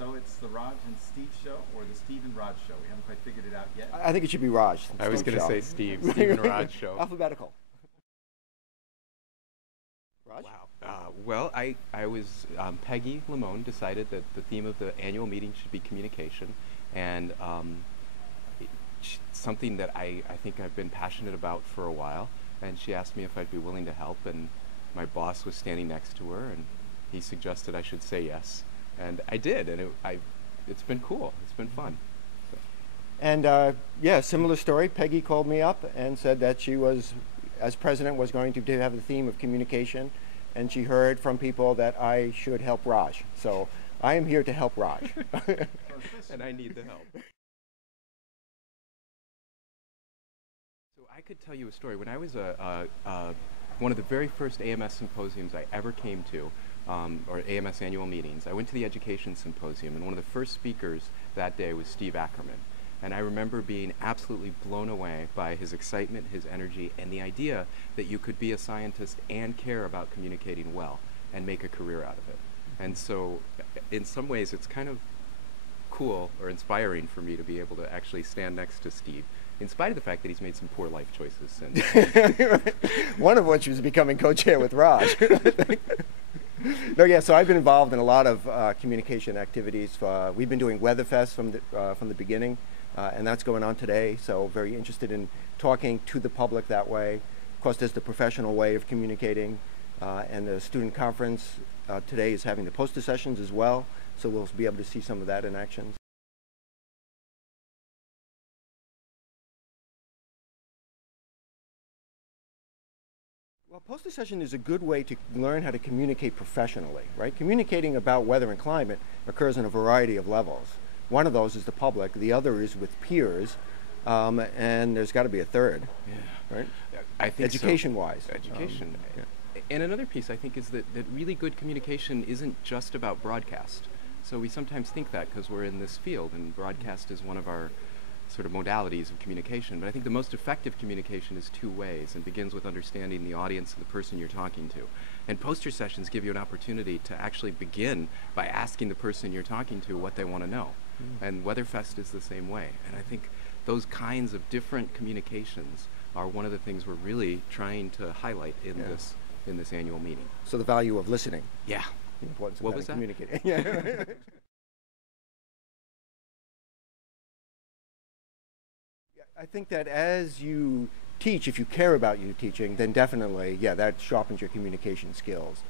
So it's the Raj and Steve show or the Steve and Raj show? We haven't quite figured it out yet. I think it should be Raj. I was going to say Steve and Raj show. Alphabetical. Raj? Wow. Well, I was, Peggy Lamone decided that the theme of the annual meeting should be communication, and something that I think I've been passionate about for a while, and she asked me if I'd be willing to help, and my boss was standing next to her, and he suggested I should say yes, and I did, and it's been cool. It's been fun. So. And yeah, similar story. Peggy called me up and said that she was, as president, was going to have the theme of communication, and she heard from people that I should help Raj. So I am here to help Raj. And I need the help. So I could tell you a story. When I was one of the very first AMS symposiums I ever came to, or AMS annual meetings, I went to the education symposium, and one of the first speakers that day was Steve Ackerman. And I remember being absolutely blown away by his excitement, his energy, and the idea that you could be a scientist and care about communicating well and make a career out of it. And so in some ways it's kind of cool or inspiring for me to be able to actually stand next to Steve, in spite of the fact that he's made some poor life choices. And one of which was becoming co-chair with Raj. No, yeah, so I've been involved in a lot of communication activities. We've been doing Weatherfest from the beginning. And that's going on today, so very interested in talking to the public that way. Of course, there's the professional way of communicating, and the student conference today is having the poster sessions as well, so we'll be able to see some of that in action. Well, poster session is a good way to learn how to communicate professionally, right? Communicating about weather and climate occurs on a variety of levels. One of those is the public, the other is with peers, and there's got to be a third, right? I think education-wise. Education. And another piece, I think, is that really good communication isn't just about broadcast. So we sometimes think that because we're in this field, and broadcast is one of our sort of modalities of communication. But I think the most effective communication is two ways, and begins with understanding the audience and the person you're talking to. And poster sessions give you an opportunity to actually begin by asking the person you're talking to what they want to know. And Weatherfest is the same way. And I think those kinds of different communications are one of the things we're really trying to highlight in this annual meeting. So the value of listening. Yeah. The importance of what was that? Communicating. I think that as you teach, if you care about your teaching, then definitely, yeah, that sharpens your communication skills.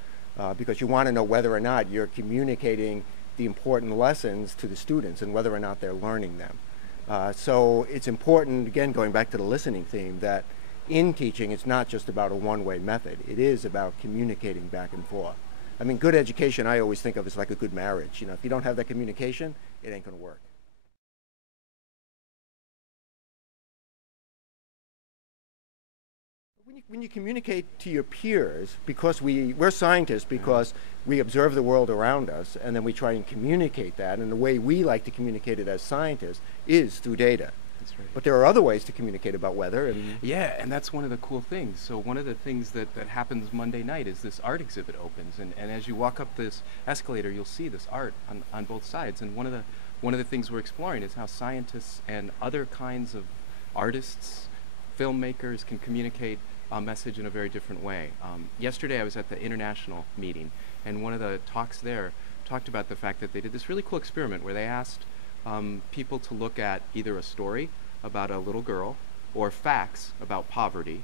Because you want to know whether or not you're communicating the important lessons to the students and whether or not they're learning them. So it's important, again, going back to the listening theme, that in teaching it's not just about a one-way method. It is about communicating back and forth. I mean, good education I always think of as like a good marriage. You know, if you don't have that communication, it ain't going to work. When you communicate to your peers, because we're scientists, because we observe the world around us, and then we try and communicate that, and the way we like to communicate it as scientists is through data. That's right. But there are other ways to communicate about weather. And yeah, and that's one of the cool things. So one of the things that happens Monday night is this art exhibit opens, and as you walk up this escalator, you'll see this art on both sides. And one of the things we're exploring is how scientists and other kinds of artists, filmmakers can communicate a message in a very different way. Yesterday I was at the international meeting, and one of the talks there talked about the fact that they did this really cool experiment where they asked people to look at either a story about a little girl, or facts about poverty,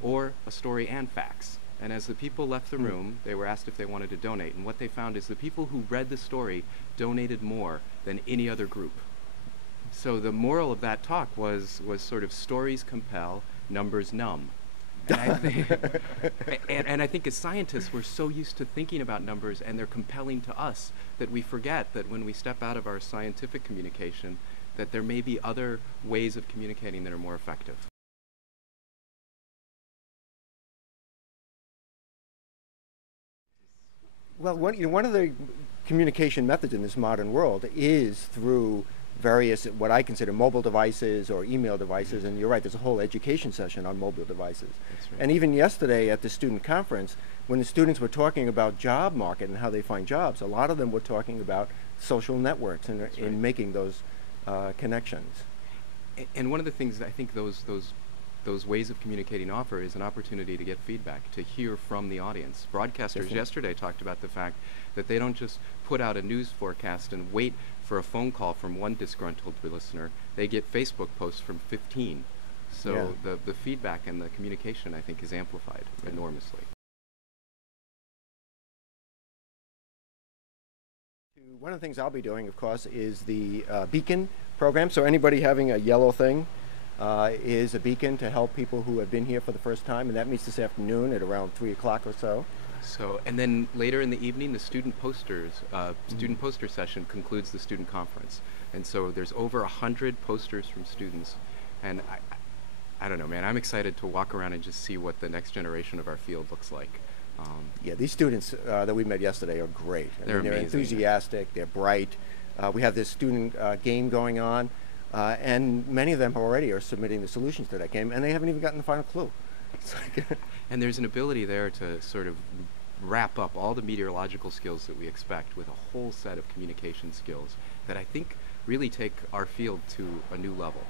or a story and facts. And as the people left the room, they were asked if they wanted to donate, and what they found is the people who read the story donated more than any other group. So the moral of that talk was sort of stories compel, numbers numb. And I think as scientists, we're so used to thinking about numbers and they're compelling to us that we forget that when we step out of our scientific communication, that there may be other ways of communicating that are more effective. well, one of the communication methods in this modern world is through various, what I consider mobile devices or email devices, and you're right, there's a whole education session on mobile devices. That's right. And even yesterday at the student conference, when the students were talking about job market and how they find jobs, a lot of them were talking about social networks and That's in right. making those connections. And one of the things that I think those ways of communicating offer is an opportunity to get feedback, to hear from the audience. Broadcasters Definitely. yesterday talked about the fact that they don't just put out a news forecast and wait for a phone call from one disgruntled listener. They get Facebook posts from 15. So the feedback and the communication, I think, is amplified enormously. One of the things I'll be doing, of course, is the beacon program. So anybody having a yellow thing is a beacon to help people who have been here for the first time, and that meets this afternoon at around 3 o'clock or so. So, and then later in the evening, the student poster session concludes the student conference. And so there's over 100 posters from students. And I don't know, man, I'm excited to walk around and just see what the next generation of our field looks like. Yeah, these students that we met yesterday are great. They're they're amazing. enthusiastic, they're bright. We have this student game going on, and many of them already are submitting the solutions to that game, and they haven't even gotten the final clue. It's like And there's an ability there to sort of wrap up all the meteorological skills that we expect with a whole set of communication skills that I think really take our field to a new level.